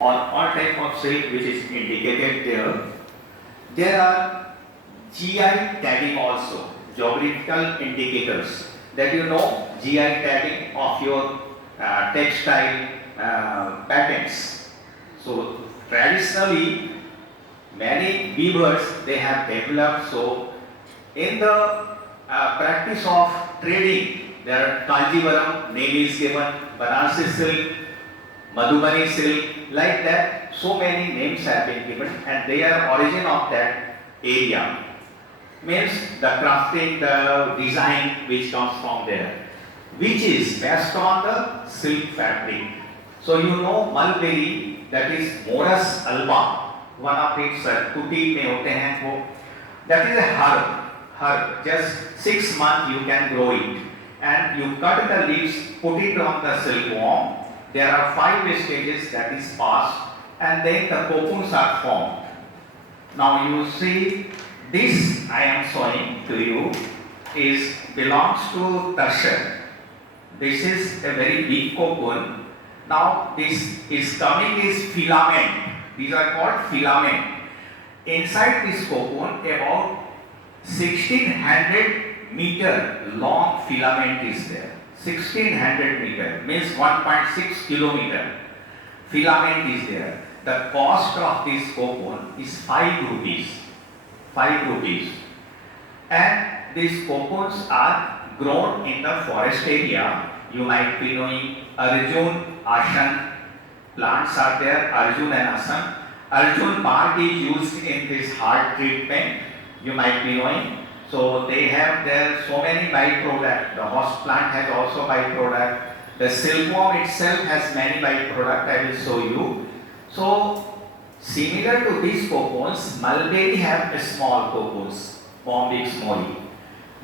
on all type of silk which is indicated there. There are GI tagging also, geographical indicators that GI tagging of your textile patents. So traditionally many weavers they have developed, so in the practice of trading there are Kanjivaram name is given, Banarsi silk, Madhubani silk, like that so many names have been given and they are origin of that area. Means the crafting, the design which comes from there, which is based on the silk fabric. So mulberry, that is Morus alba, one of its tutti में होते हैं वो, that is a herb, just 6 months you can grow it and you cut the leaves, put it on the silkworm. There are 5 stages that is passed and then the cocoons are formed. Now you see this I am showing to you is belongs to Tasher. This is a very big cocoon. Now this is coming is filament. These are called filament. Inside this cocoon about 1600 meter long filament is there. 1600 meter means 1.6 kilometer filament is there. The cost of this cocoon is 5 rupees. 5 rupees. And these cocoons are grown in the forest area. You might be knowing Arjun, Ashan plants are there, Arjun and Ashan. Arjun bark is used in this heart treatment. You might be knowing. So they have there so many byproducts. The horse plant has also byproduct. The silkworm itself has many byproducts. I will show you. So similar to these cocoons, mulberry have a small cocoons, Bombyx mori.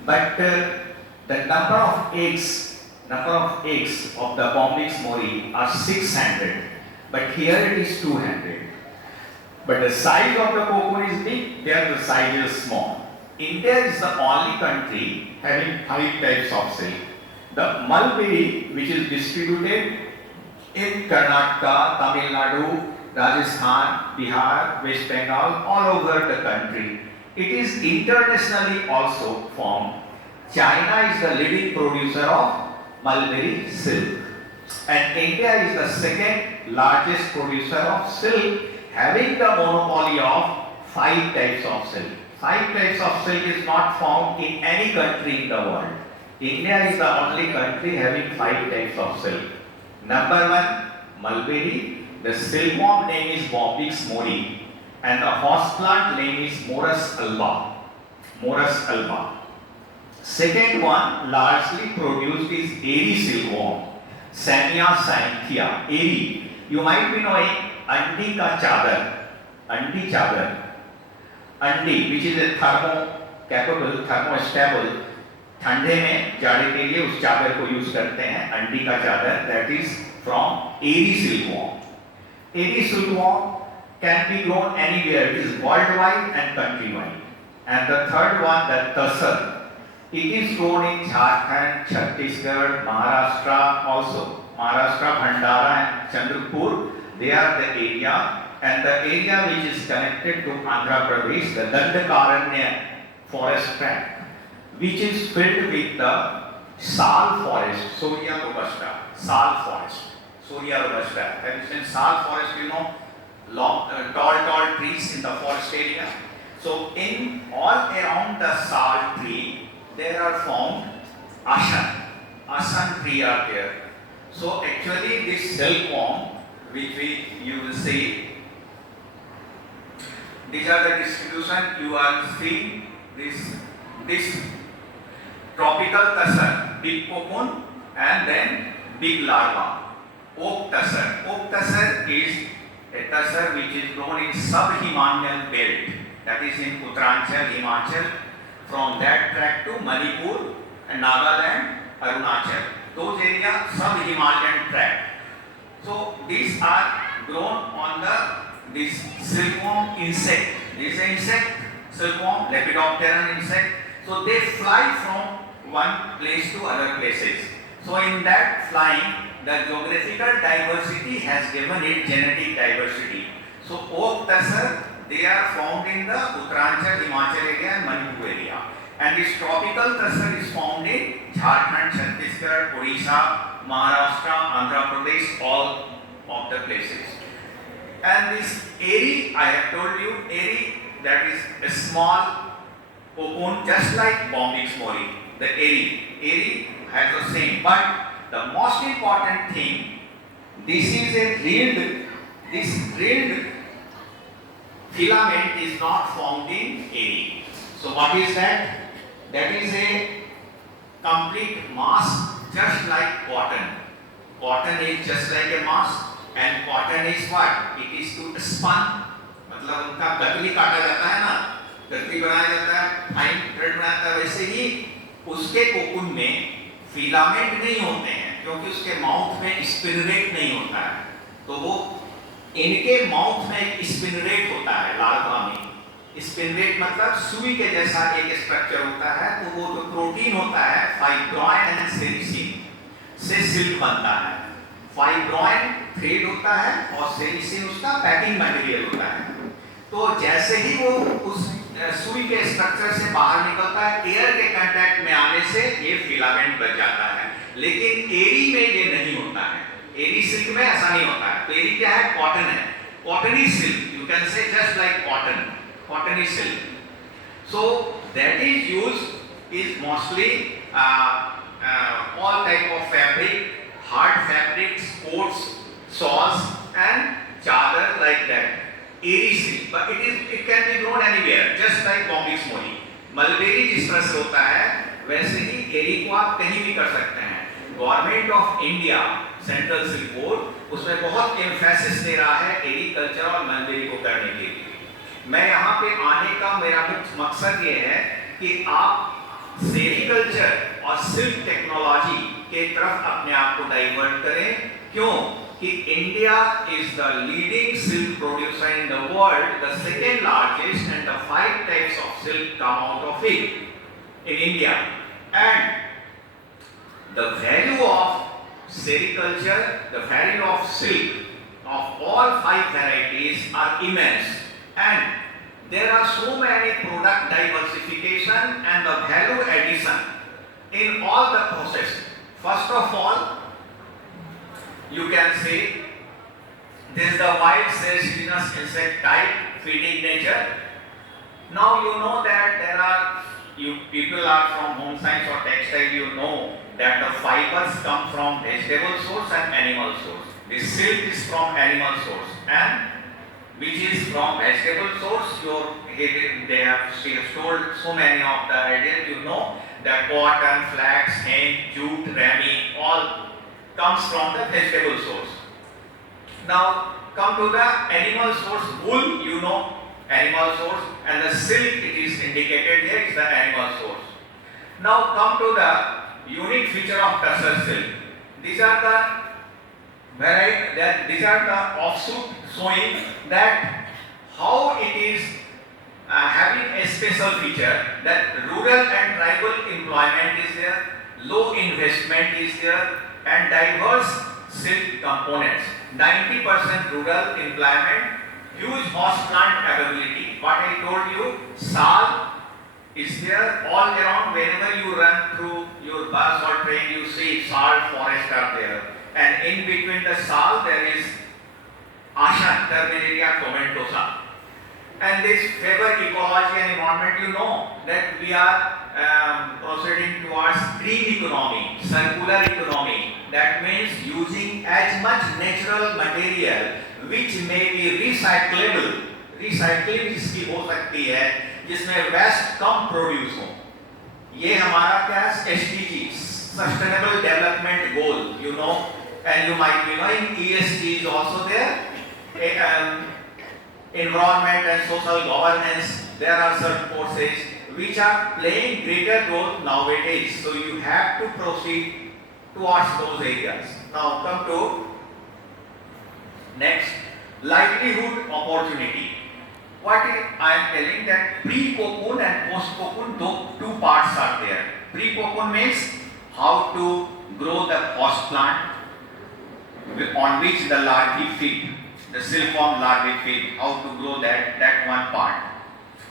But the number of eggs of the Bombyx mori are 600. But here it is 200. But the size of the cocoon is big. There the size is small. India is the only country having 5 types of silk. The mulberry, which is distributed in Karnataka, Tamil Nadu, Rajasthan, Bihar, West Bengal, all over the country. It is internationally also formed. China is the leading producer of mulberry silk. And India is the second largest producer of silk, having the monopoly of 5 types of silk. 5 types of silk is not found in any country in the world. India is the only country having 5 types of silk. Number 1, mulberry. The silkworm name is Bombyx mori and the horse plant name is Morus alba. Morus alba. Second one largely produced is airy silkworm, Samia cyanthea, airy. You might be knowing andi ka chadar, andi chadar. अंडी which is a thermostable, ठंडे में जाड़े के लिए उस चादर को use करते हैं. अंडी का चादर, that is from airy silkworm. Airy silkworm can be grown anywhere. It is worldwide and countrywide. And the third one, the tasar. It is grown in Jharkhand, Chhattisgarh, Maharashtra also. Maharashtra, Bhandara and Chandrapur, they are the area. And the area which is connected to Andhra Pradesh, the Dandakaranya forest tract, which is filled with the sal forest, Soria robusta, sal forest, Soria robusta. Have you seen sal forest? Long, tall trees in the forest area. So in all around the sal tree, there are found ashan tree are there. So actually this silkworm, which you will see. These are the distribution. You are seeing this tropical tasar, big cocoon and then big larva. Oak tasar. Oak tasar is a tasar which is grown in sub-Himalayan belt. That is in Uttaranchal, Himachal. From that tract to Manipur and Nagaland, Arunachal. Those areas sub-Himalayan tract. So these are grown on this silkworm insect. This insect, silkworm, lepidopteran insect. So they fly from one place to other places. So in that flying, the geographical diversity has given it genetic diversity. So oak tussar, they are found in the Uttaranchal, Himachal area and Manipur area. And this tropical tussar is found in Jharkhand, Chhattisgarh, Odisha, Maharashtra, Andhra Pradesh, all of the places. And this eri, I have told you, eri, that is a small cocoon just like Bombyx mori. The eri has the same. But the most important thing, this is a drilled filament is not found in eri. So what is that? That is a complete mass just like cotton. Cotton is just like a mass and cotton is what? It is to spun. मतलब उनका कतली काटा जाता है ना, कतली बनाया जाता है, fine thread बनाया जाता है, वैसे ही उसके कोकुन में फिलामेंट नहीं होते हैं क्योंकि उसके माउथ में स्पिनरेट नहीं होता है. तो वो इनके माउथ में एक स्पिनरेट होता है लार्वा में. स्पिनरेट मतलब सुई के जैसा एक स्ट्रक्चर होता है. तो वो जो प्रोटीन होता है फाइब्रोइन एंड सेरिसिन से सिल्क बनता है. फाइब्रोइन थ्रेड होता है और सेरिसिन उसका पैकिंग मटेरियल होता है. तो जैसे ही वो उस सुई के स्ट्रक्चर से बाहर निकलता है, एयर के कांटेक्ट में आने से ये फिलामेंट बच जाता है. लेकिन एरी में ये नहीं होता है. एरी सिल्क में ऐसा नहीं होता है. तो एरी क्या है? कॉटन है. Cottony silk, you can say just like cotton, cottony silk. So that is used is mostly all type of fabric, hard fabrics, coats, shawls and chadar like that. Eri silk, but it can be grown anywhere, just like Bombyx mori. Mulberry जिस तरह से होता है, वैसे ही एरी को आप कहीं भी कर सकते हैं. Government of India central silk board उसमें बहुत एम्फेसिस दे रहा है एग्रीकल्चर और मलबेरी को करने के लिए. मैं यहाँ पे आने का मेरा मुख्य मकसद ये है कि आप सेरिकल्चर और सिल्क टेक्नोलॉजी के तरफ अपने आप को डाइवर्ट करें. क्यों? कि India is the leading silk producer in the world, the second largest, and the 5 types of silk come out of it in India. And the value of sericulture, the value of silk of all 5 varieties are immense, and there are so many product diversification and the value addition in all the process. First of all, you can say this is the wild genus insect type feeding nature. Now you know that there are, you people are from home science or textile, you know that the fibers come from vegetable source and animal source. The silk is from animal source, and which is from vegetable source. They have stored so many of the ideas, you know, that cotton, flax, hemp, jute, rami, all comes from the vegetable source. Now come to the animal source. Wool, you know, animal source, and the silk, it is indicated here, is the animal source. Now come to the unique feature of tussar silk. These are the offshoot showing that how it is having a special feature, that rural and tribal employment is there, low investment is there, and diverse silk components. 90% rural employment, huge horse plant availability. What I told you, sal is there all around. Whenever you run through your bus or train, you see sal forest are there, and in between the sal there is ashan, terminaria tomentosa. And this favor ecology and environment, you know that we are proceeding towards green economy, circular economy. That means using as much natural material which may be recyclable. Recycling जिसकी हो सकती है, जिसमें waste कम produce हो. ये हमारा क्या है? SDG, Sustainable Development Goal, you know, and you might be knowing ESG is also there. Environment and social governance, there are certain forces which are playing greater role nowadays. So you have to proceed towards those areas. Now come to next, livelihood opportunity. What I am telling that pre-cocoon and post-cocoon, two parts are there. Pre-cocoon means how to grow the host plant. on which the larvae feed, the silkworm larvae feed, how to grow that one part.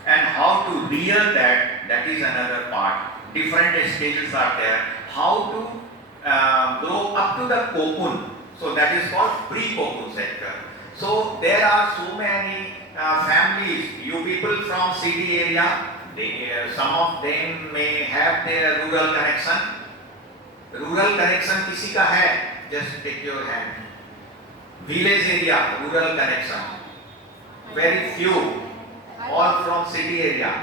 And how to rear that is another part. Different stages are there. How to grow up to the cocoon. So that is called pre-cocoon sector. So there are so many families, you people from city area, some of them may have their rural connection. Rural connection किसी का है? Just take your hand. Village area, rural connection. Very few. All from city area,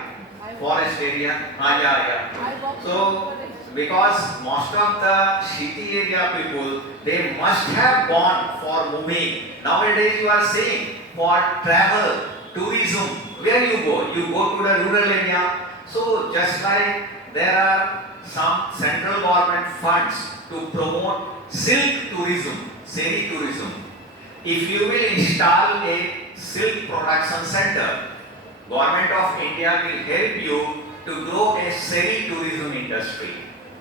forest area. Yeah. So because most of the city area people, they must have gone for moving. Nowadays you are saying for travel, tourism, where you go? You go to the rural area. So just like there are some central government funds to promote silk tourism, Sericulture. If you will install a silk production center, Government of India will help you to grow a Sericulture industry.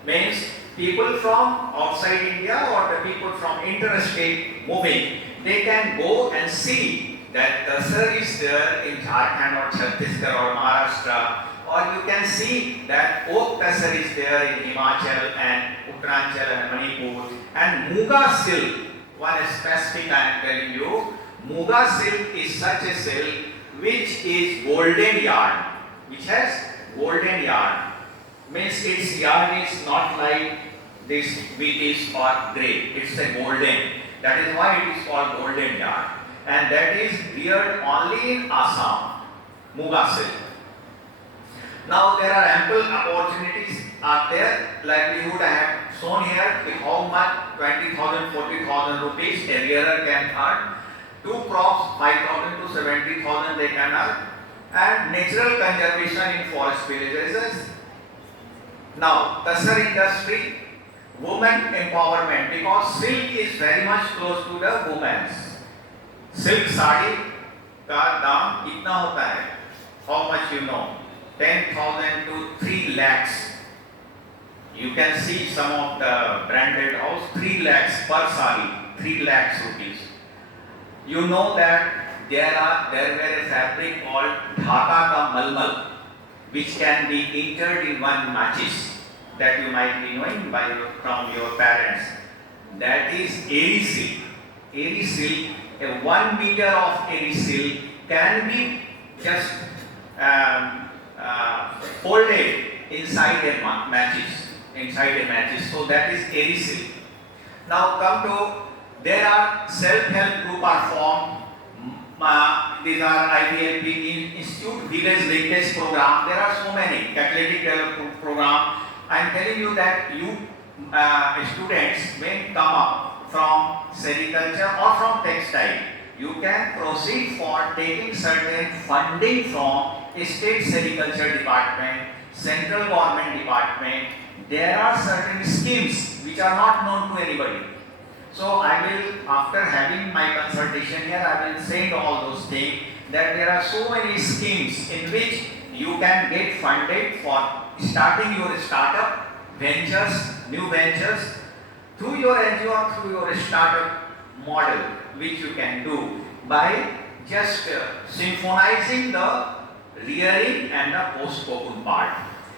Means people from outside India or the people from interstate moving, they can go and see that Tasar is there in Jharkhand or Chhattisgarh or Maharashtra, or you can see that oak Tasar is there in Himachal and Uttaranchal and Manipur, and Muga silk. One specific I am telling you, Muga silk is such a silk which is golden yarn, which has golden yarn. Means its yarn is not like this whitish or grey, it's a golden. That is why it is called golden yarn. And that is reared only in Assam, Muga silk. Now there are ample opportunities are there. Likelihood I have shown here how much 20,000, 40,000 rupees a rearer can earn. Two crops 5,000 to 70,000 they can earn, and natural conservation in forest villages. Now Tasar industry, women empowerment, because silk is very much close to the women's. Silk sari का दाम कितना होता है? How much you know? 10,000 to 3 lakhs. You can see some of the branded house 3 lakhs per sari, 3 lakhs rupees. You know that there were a fabric called dhaka ka malmal, which can be entered in one matches that you might be knowing from your parents. That is eri silk. Eri silk, a 1 meter of eri silk can be just folded inside a matches. So that is eri silk. Now come to, there are self-help group are formed. These are IVLP Institute Village Linkage Program. There are so many catalytic development program. I am telling you that you students may come up from sericulture or from textile. You can proceed for taking certain funding from state sericulture department, central government department. There are certain schemes which are not known to anybody. So I will, after having my consultation here, I will send all those things, that there are so many schemes in which you can get funded for starting your startup ventures, new ventures, through your NGO or through your startup model, which you can do by just synchronizing the rearing and the post-cocoon part.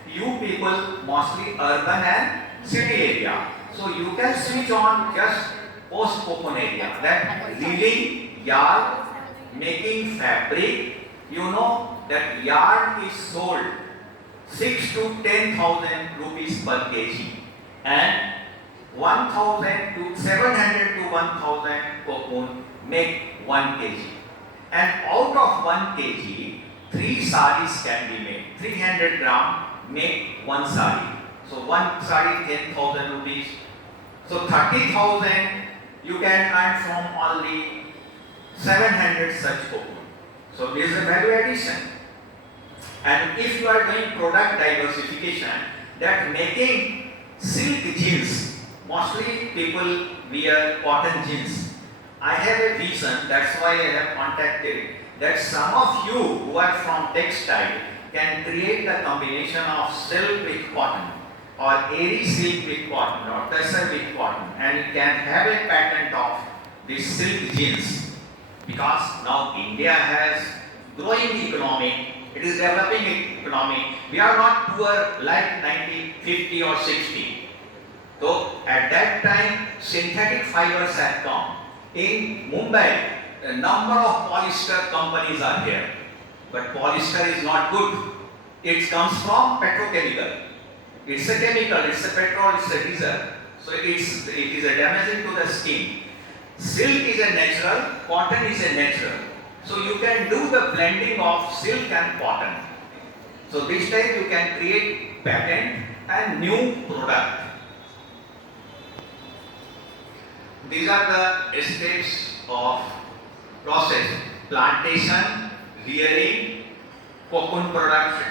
You people mostly urban and city area, so you can switch on just post-cocoon area, that reeling yarn, making fabric. You know that yarn is sold 6 to 10,000 rupees per kg, and 1,000 to 700 to 1,000 cocoon make 1 kg, and out of 1 kg 3 saris can be made. 300 gram make 1 sari. So 1 sari 10,000 rupees. So 30,000 you can earn from only 700 such cocoon. So this is a value addition. And if you are doing product diversification, that making silk jeans, mostly people wear cotton jeans. I have a vision, that's why I have contacted, that some of you who are from textile can create the combination of silk with cotton, or eri silk with cotton, or tasar with cotton, and you can have a patent of these silk jeans, because now India has growing economy, it is developing economy. We are not poor like 1950 or 60. So at that time, synthetic fibers had come. In Mumbai, a number of polyester companies are here, but polyester is not good. It comes from petrochemical. It's a chemical, it's a petrol, it's a diesel. So it is a damaging to the skin. Silk is a natural, cotton is a natural. So you can do the blending of silk and cotton. So this time you can create patent and new product. These are the steps of process: plantation, rearing, cocoon production.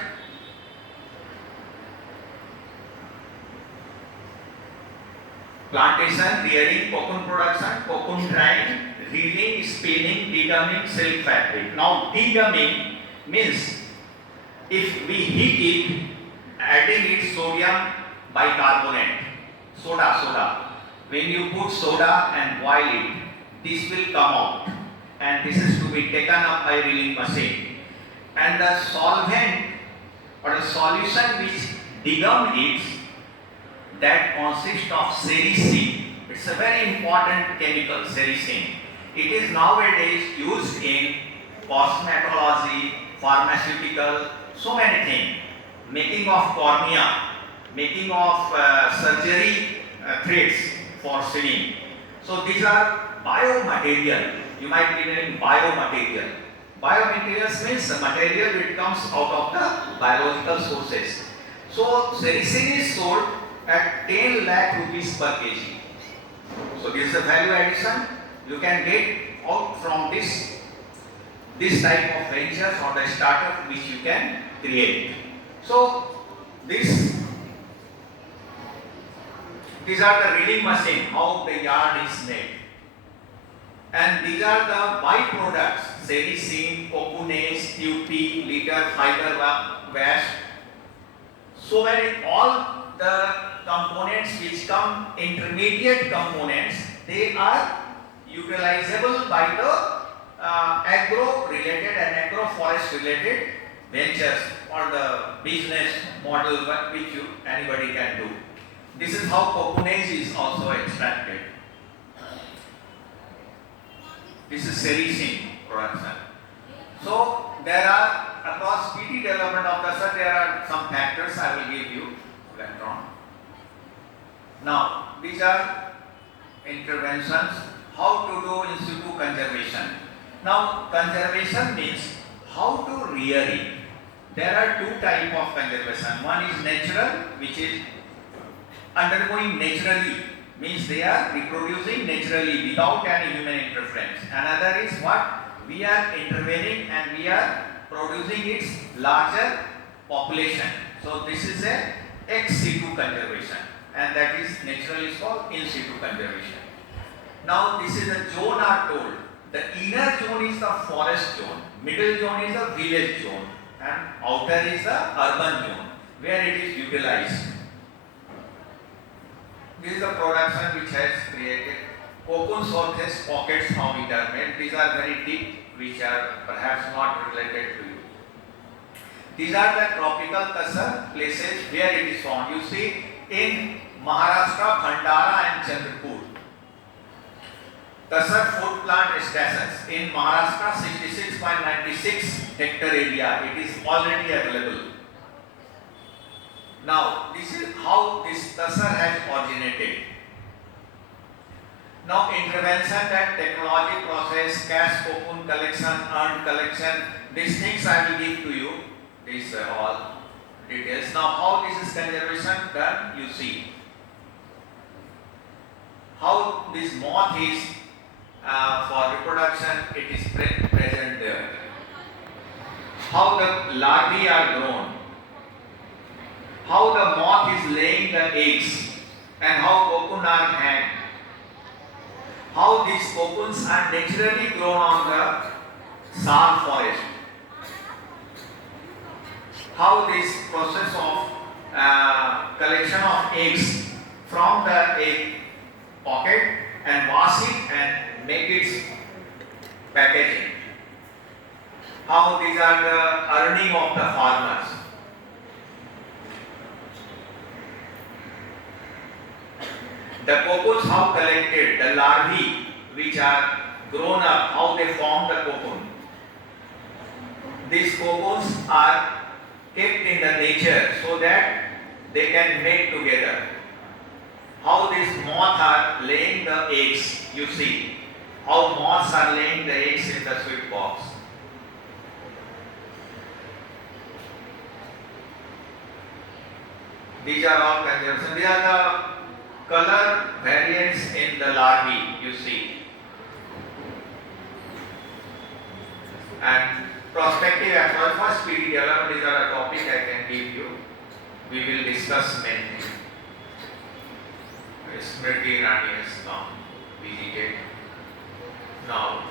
Plantation, rearing, cocoon production, cocoon drying, reeling, spinning, degumming, silk fabric. Now degumming means if we heat it, adding it sodium bicarbonate, soda. When you put soda and boil it, this will come out, and this is to be taken up by reeling machine. And the solvent or the solution which degum it, that consists of sericin. It's a very important chemical, sericin. It is nowadays used in cosmetology, pharmaceutical, so many things. Making of cornea, making of surgery threads for sewing. So these are biomaterial. You might be knowing biomaterial. Biomaterials means the material which comes out of the biological sources. So sericin is sold at 10 lakh rupees per kg. So this is the value addition you can get out from this type of ventures or the startup which you can create. So these are the reeling machine, how the yarn is made. And these are the byproducts: sericin, cocoonage, tupi, leather, fiber wash. So many, all the components which come, intermediate components, they are utilizable by the agro-related and agro-forest related ventures or the business model which anybody can do. This is how cocoonage is also extracted. This is sericin production. So there are, across speedy development of the cell, there are some factors I will give you later on. Now these are interventions, how to do in situ conservation. Now conservation means how to rear it. There are two types of conservation. One is natural, which is undergoing naturally, means they are reproducing naturally without any human interference. Another is what? We are intervening and we are producing its larger population. So this is a ex situ conservation, and that is natural is called in situ conservation. Now this is a zone are told. The inner zone is the forest zone, middle zone is the village zone, and outer is the urban zone where it is utilized. This is the production which has created. Cocoon sources, pockets how it are made. These are very deep, which are perhaps not related to you. These are the tropical tasar places where it is found. You see in Maharashtra, Bhandara and Chandrapur. Tasar food plant stations in Maharashtra, 66.96 hectare area. It is already available. Now this is how this tasar has originated. Now intervention and technology process, cash cocoon collection, earned collection, these things I will give to you. These are all details. Now how this is conservation done, you see. How this moth is for reproduction, it is present there. How the larvae are grown. How the moth is laying the eggs and how cocoon are hanged. How these cocoons are naturally grown on the sal forest. How this process of collection of eggs from the egg pocket and wash it and make its packaging. How these are the earning of the farmers. The cocoons how collected, the larvae which are grown up, how they form the cocoon. These cocoons are kept in the nature so that they can mate together. How these moths are laying the eggs, you see. How moths are laying the eggs in the sweet box. These are all consumption. These are the color variants in the larvae, you see. And prospective approach for speedy development is a topic I can give you. We will discuss many things. Smriti Irani has come, visited. Now,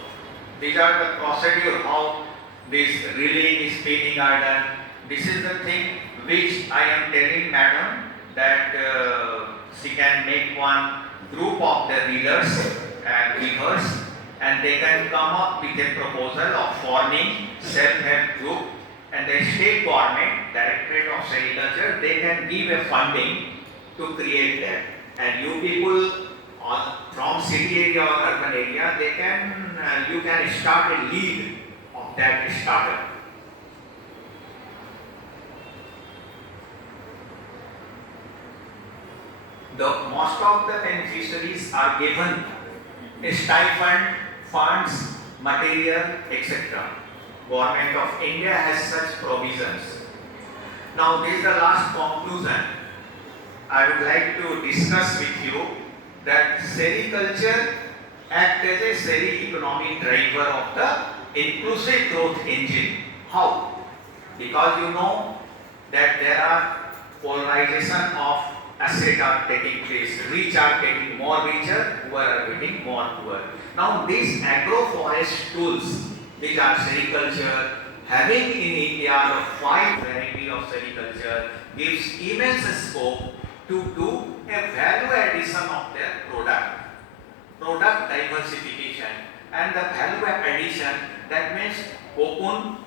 these are the procedure how this reeling, spinning are done. This is the thing which I am telling madam that she can make one group of the readers and weavers and they can come up with a proposal of forming self-help group and the state government, Directorate of Sericulture, they can give a funding to create that. And you people from city area or urban area, they can you can start a lead of that startup. Most of the beneficiaries are given a stipend, funds, material, etc. Government of India has such provisions. Now this is the last conclusion. I would like to discuss with you that sericulture acts as a seri-economic driver of the inclusive growth engine. How? Because you know that there are polarization of assets are taking place. Rich are getting more richer, poor are getting more poor. Now these agroforest tools, these are sericulture, having in India the 5 varieties of sericulture gives immense scope to do a value addition of their product diversification, and the value addition, that means cocoon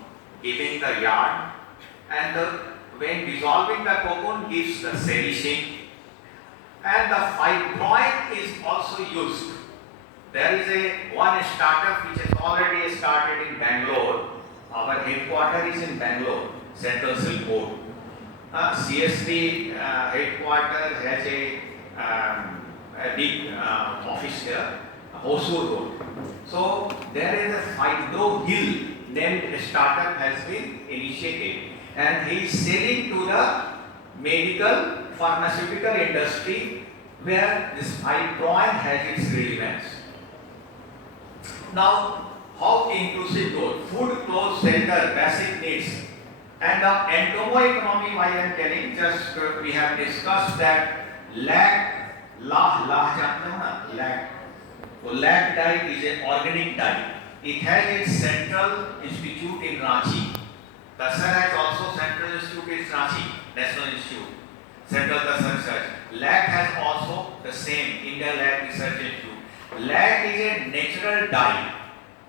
giving the yarn, and when dissolving the cocoon gives the sericing, and the fibroin is also used. There is one startup which has already started in Bangalore. Our headquarters is in Bangalore, Central Silk Board. CSD headquarters has a big office there, Hosur Road. So there is a Fibro Hill named startup has been initiated, and he is selling to the medical pharmaceutical industry where this fibroin has its relevance. Now, how inclusive growth? Food, clothes, shelter, basic needs. And the entomo economy, why I am telling, just we have discussed that lag dye is an organic dye. It has its central institute in Ranchi. Tasar has also central institute in Ranchi, National Institute, Central Tasar Research. Lag has also the same, India Lag Research Institute. Lag is a natural dye.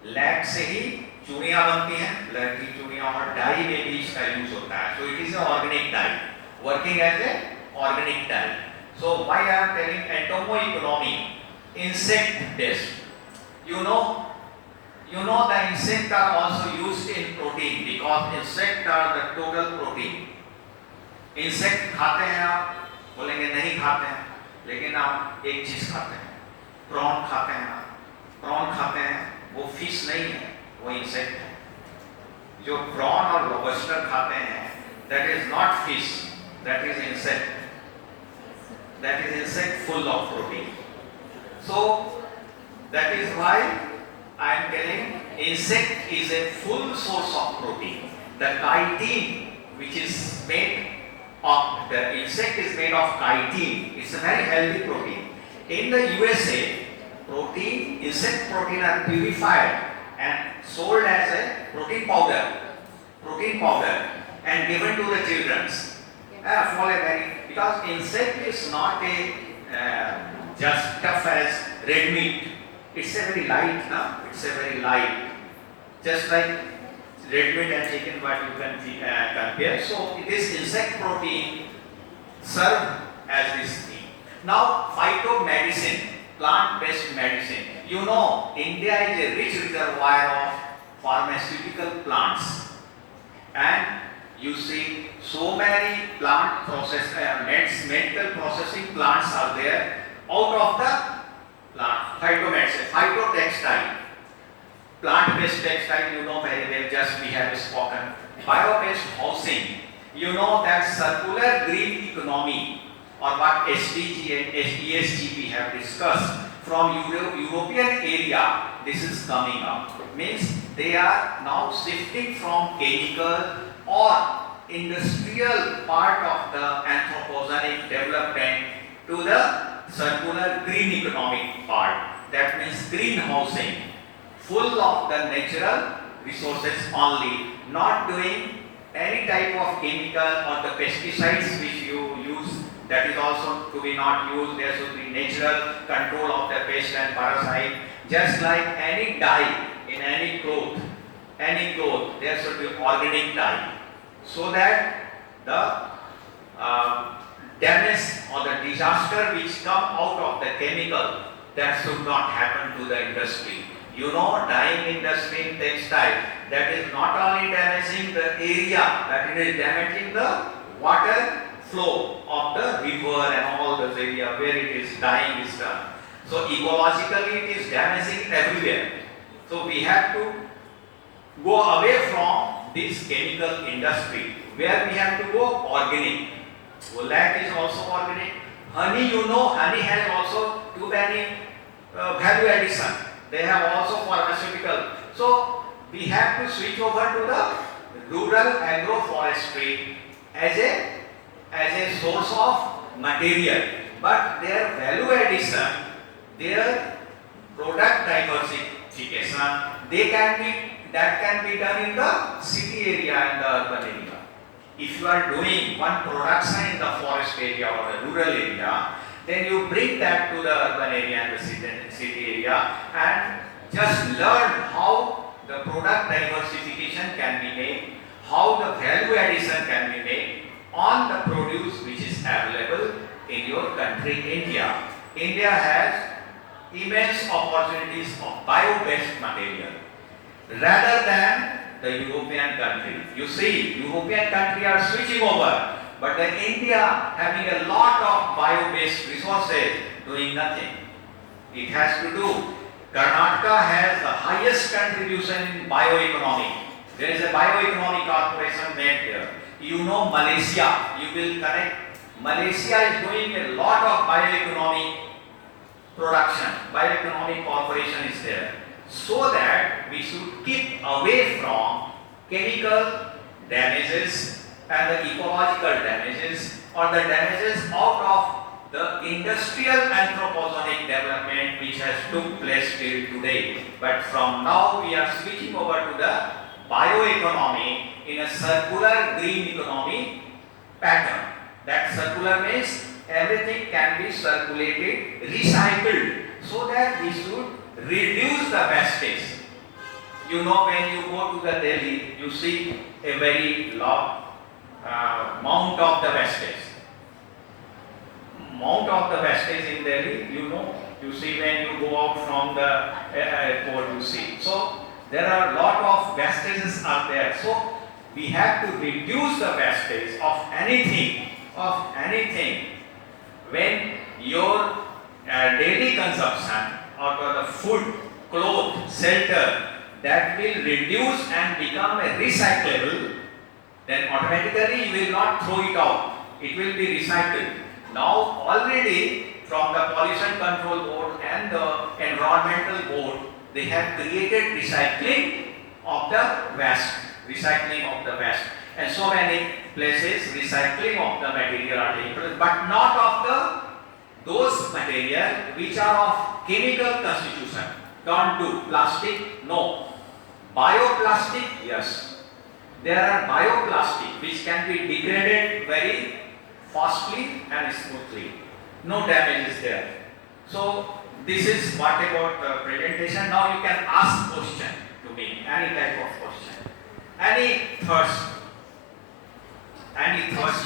Lag से ही चूड़ियाँ बनती हैं, लड़की चूड़ियाँ और die में भी इसका यूज होता है. So it is an organic dye, working as a organic dye. So why I am telling entomo economy, insect based. You know the insects are also used in protein because insects are the total protein. Insect खाते हैं आप, बोलेंगे नहीं खाते हैं, लेकिन आप एक चीज खाते हैं, प्रॉन खाते हैं आप, प्रॉन खाते हैं, वो फिश नहीं है, वो इंसेक्ट है. जो प्रॉन और लॉबस्टर खाते हैं, that is not fish, that is insect. That is insect full of protein. So that is why I am telling insect is a full source of protein. The chitin, which is made of the insect, is made of chitin. It's a very healthy protein. In the USA, insect protein are purified and sold as a protein powder, and given to the children. Because insect is not a just tough as red meat. It's a very light, no? It's a very light. Just like red meat and chicken, what you can compare. So this insect protein serve as this thing. Now phytomedicine, plant-based medicine. You know, India is a rich reservoir of pharmaceutical plants, and you see so many plant process, medical processing plants are there out of the plant. Phytomedicine, phytotextile, plant-based textile, you know very well, just we have spoken. Bio-based housing, you know that circular green economy, or what SDG and ESG we have discussed from European area, this is coming up. Means they are now shifting from chemical or industrial part of the anthropogenic development to the circular green economic part. That means greenhousing, full of the natural resources only, not doing any type of chemical or the pesticides which you use, that is also to be not used. There should be natural control of the pest and parasite. Just like any dye in any cloth, there should be organic dye, so that the damage or the disaster which come out of the chemical, that should not happen to the industry. You know, dyeing industry in textile, that is not only damaging the area, but it is damaging the water flow of the river and all those areas where it is dyeing is done. So ecologically it is damaging everywhere. So we have to go away from this chemical industry, where we have to go organic. Lag is also organic. Honey, you know, honey has also too many value addition. They have also pharmaceutical. So we have to switch over to the rural agroforestry as a source of material. But their value addition, their product diversification, that can be done in the city area and the urban area. If you are doing one production in the forest area or the rural area, then you bring that to the urban area and the city area, and just learn how the product diversification can be made, how the value addition can be made on the produce which is available in your country, India. India has immense opportunities of bio-based material rather than the European country. You see, European country are switching over, but the India having a lot of bio-based resources doing nothing. It has to do. Karnataka has the highest contribution in bioeconomy. There is a bioeconomy corporation made there. You know Malaysia, you will connect. Malaysia is doing a lot of bioeconomy production. Bioeconomic corporation is there. So that we should keep away from chemical damages and the ecological damages, or the damages out of the industrial anthropogenic development which has took place till today. But from now we are switching over to the bioeconomy in a circular green economy pattern. That circular means everything can be circulated, recycled, so that we should reduce the wastage. You know, when you go to the Delhi, you see a very large mount of the wastage. Mount of the wastage in Delhi, you know, you see when you go out from the airport, you see. So there are a lot of wastages are there. So we have to reduce the wastage of anything. When your daily consumption or the food, clothes, shelter, that will reduce and become a recyclable, then automatically you will not throw it out. It will be recycled. Now already from the Pollution Control Board and the Environmental Board, they have created recycling of the waste. And so many places recycling of the material are taking place, but not of those material which are of chemical constitution. Don't do plastic, no. Bioplastic, yes. There are bioplastic which can be degraded very fastly and smoothly. No damage is there. So This is what about presentation. Now you can ask question to me, any type of question, any thirst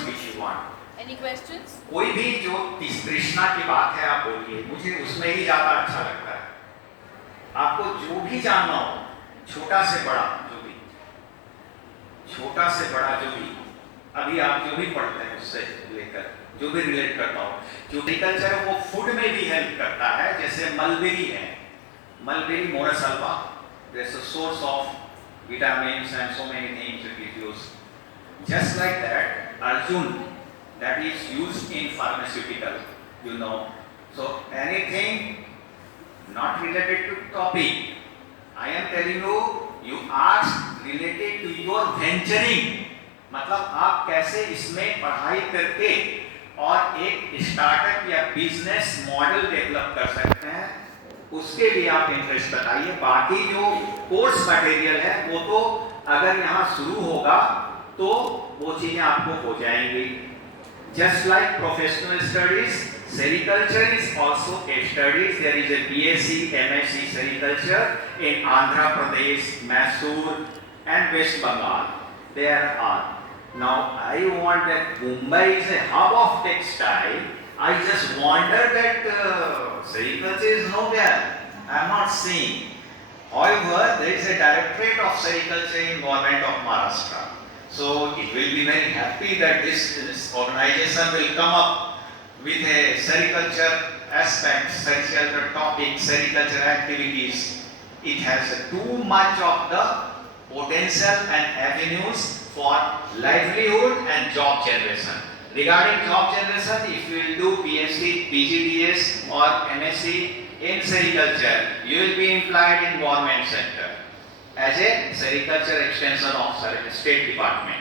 which you want. Any questions? कोई भी जो तृष्णा की बात है आप बोलिए, मुझे उसमें ही ज्यादा अच्छा लगता है। आपको जो भी जानना हो, छोटा से बड़ा जो भी, अभी आप जो भी पढ़ते हैं उससे लेकर जो भी रिलेट करता हो, जो एग्रीकल्चर है वो फूड में भी हेल्प करता है। जैसे मलबेरी है, mulberry मोरसल्वा, there's a source of vitamins and so many things it is used. Just like that, Arjun, that is used in pharmaceutical, you know. So anything not related to topic, I am telling you, you ask related to your venturing, मतलब आप कैसे इसमें पढ़ाई करके और एक startup या business model develop कर सकते हैं, उसके लिए आप इंटरेस्ट बताइए। बाकी जो कोर्स मटेरियल है वो तो अगर यहाँ शुरू होगा तो वो चीजें आपको हो जाएंगी। Just like professional studies, sericulture is also a studies. There is a BSc, MSc sericulture in Andhra Pradesh, Mysore and West Bengal. There are. Now I want that Mumbai is a hub of textile. I just wonder that sericulture is nowhere. I am not seeing. However, there is a directorate of sericulture in government of Maharashtra. So it will be very happy that this organization will come up with a sericulture aspect, sericulture topic, sericulture activities. It has too much of the potential and avenues for livelihood and job generation. Regarding job generation, if you will do PhD, PGDS or MSc in sericulture, you will be employed in government sector as a sericulture extension officer in the state department.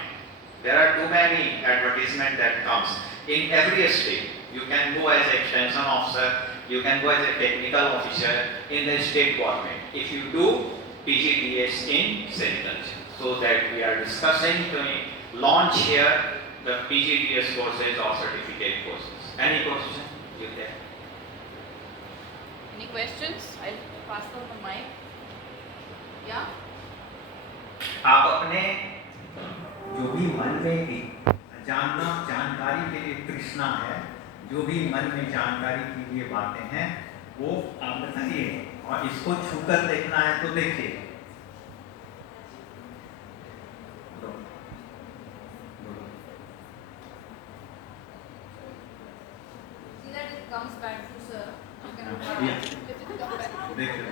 There are too many advertisements that comes in every state. You can go as extension officer, you can go as a technical officer in the state government if you do PGDS in sericulture. So that we are discussing to launch here the PGDS courses or certificate courses. Any question you there? Any questions? I'll pass on the mic. Yeah? आप अपने जो भी मन में जानकारी के लिए तृष्णा है, जो भी मन में जानकारी के लिए बातें हैं, वो आप बताइए और इसको छूकर देखना है तो देखिए। See that it comes back to sir. You can let it come back. देखिए,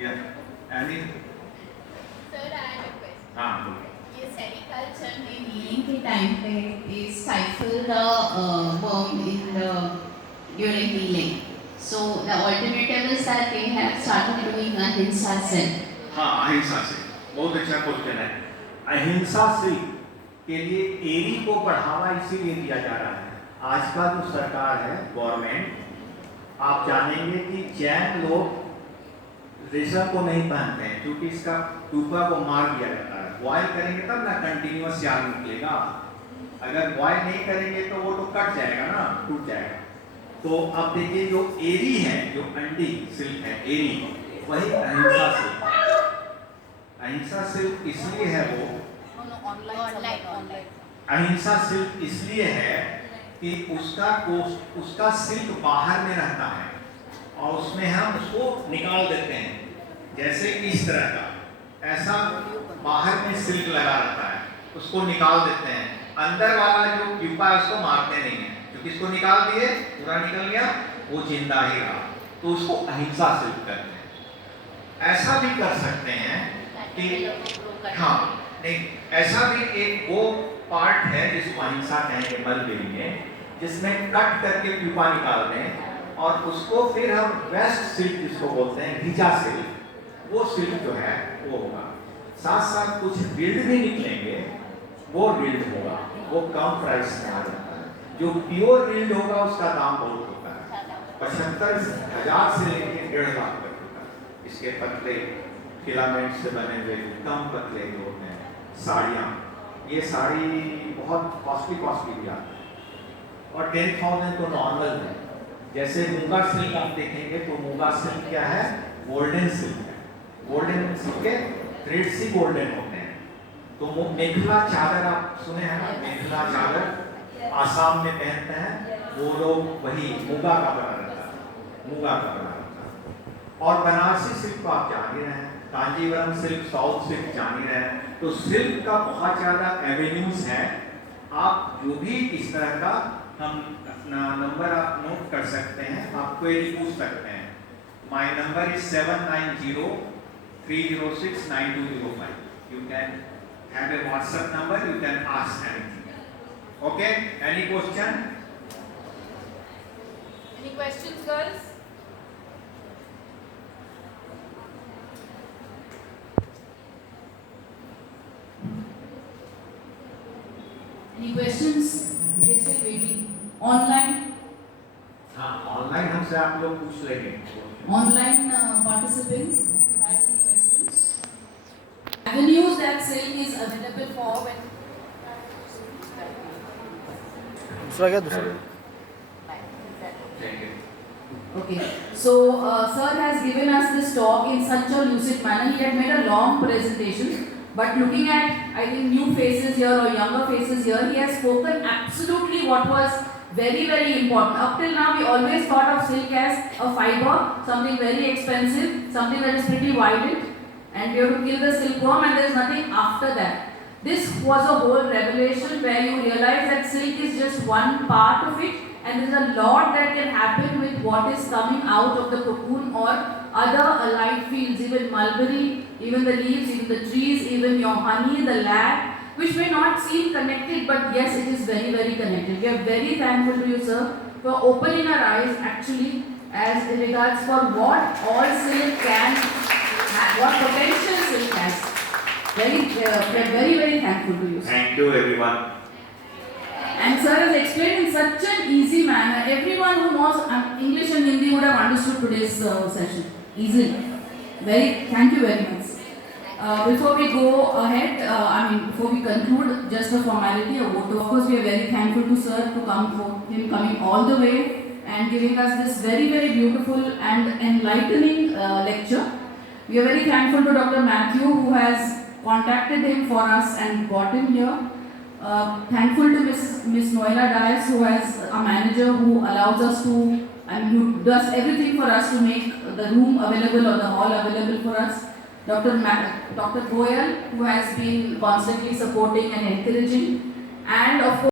yeah, any, sir I have a question. हाँ बोलिए। ये सेरिकल्चर में हीलिंग के टाइम पे they stifle the worm in the during healing. So the alternative is that they have started doing ahimsa sin. हाँ, अहिंसा से बहुत अच्छा क्वेश्चन है। अहिंसा से के लिए एरी को बढ़ावा इसीलिए दिया जा रहा है। आज का जो सरकार है गवर्नमेंट, आप जानेंगे कि जैन लोग रेशम को नहीं पहनते हैं क्योंकि इसका टूपा को मार दिया जाता है। बॉयल करेंगे तब ना कंटिन्यूअस यार्न निकलेगा, अगर बॉयल नहीं करेंगे तो वो तो कट जाएगा ना, टूट जाएगा। तो अब देखिए जो एरी है, जो अंडी सिल्क है एरी, वही अहिंसा सिल्क। अहिंसा सिल्क इसलिए है वो Online. अहिंसा सिल्क इसलिए है कि उसका सिल्क बाहर में रहता है और उसमें हम उसको निकाल देते हैं। जैसे इस तरह का ऐसा बाहर में सिल्क लगा रहता है, उसको निकाल देते हैं। अंदर वाला जो प्यूपा है उसको मारते नहीं है, क्योंकि इसको निकाल दिए, पूरा निकल गया, वो जिंदा ही रहा, तो उसको अहिंसा सिल्क करते हैं। ऐसा भी कर सकते हैं कि हाँ, नहीं, ऐसा भी एक वो पार्ट है जिसको अहिंसा कहेंगे मलबेरी में, जिसमें कट करके प्यूपा निकाल दें और उसको फिर हम वेस्ट सिल्क जिसको बोलते हैं घिचा सिल्क, वो सिल्क जो है वो होगा। साथ साथ कुछ बिल्ड भी निकलेंगे, वो बिल्ड होगा, वो कम प्राइस में आ जाता है। जो प्योर बिल्ड होगा उसका दाम बहुत होता है, 75,000 से लेकर 1.5 लाख तक होता है। इसके पतले फिलामेंट से बने हुए कम पतले जो होते हैं साड़ियाँ, ये साड़ी बहुत कॉस्टली भी आती है और 10,000 तो नॉर्मल है। जैसे मूंगा सिल्क आप देखेंगे तो मूंगा सिल्क क्या है, गोल्डन सिल्क है। गोल्डन सिल्क के थ्रेड्स ही गोल्डन होते हैं। तो मेखला चादर आप सुने हैं ना, मेखला चादर आसाम में पहनते हैं वो लोग, वही मूंगा का बना रहता है, मूंगा का बना रहता है। और बनारसी सिल्क तो आप जान ही रहे हैं, कांजीवरम सिल्क, साउथ सिल्क जान ही रहे हैं। तो सिल्क का बहुत ज़्यादा एवेन्यूज हैं। आप जो भी इस तरह का, हम अपना नंबर आप नोट कर सकते हैं, आप क्वेरी पूछ सकते हैं। My number is 7903069205। You can have a WhatsApp number, you can ask anything. Okay, any question? Any questions, girls? Any questions? We are still waiting. Online, हाँ, ऑनलाइन हमसे आप लोग पूछ लेंगे। online participants, if you have any questions. Avenues that silk is available for when. दूसरा क्या दूसरा? Okay, so sir has given us this talk in such a lucid manner. He had made a long presentation, but looking at, I think, new faces here or younger faces here, he has spoken absolutely what was very, very important. Up till now, we always thought of silk as a fiber, something very expensive, something that is pretty violent, and we have to kill the silkworm, and there is nothing after that. This was a whole revelation where you realize that silk is just one part of it, and there is a lot that can happen with what is coming out of the cocoon or other allied fields, even mulberry, even the leaves, even the trees, even your honey, the lab, which may not seem connected, but yes, it is very, very connected. We are very thankful to you, sir, for opening our eyes actually as regards for what all silk can have, what potential silk has. We are very, very thankful to you, sir. Thank you everyone. And sir has explained in such an easy manner. Everyone who knows English and Hindi would have understood today's session easily. Thank you very much. Before we go ahead, before we conclude, just a formality, a vote. Of course, we are very thankful to sir to him coming all the way and giving us this very, very beautiful and enlightening lecture. We are very thankful to Dr. Matthew who has contacted him for us and got him here. Thankful to Miss Noela Dias, who has a manager who allows us to, and who does everything for us to make the room available or the hall available for us. Dr. Goyal, who has been constantly supporting and encouraging, and of course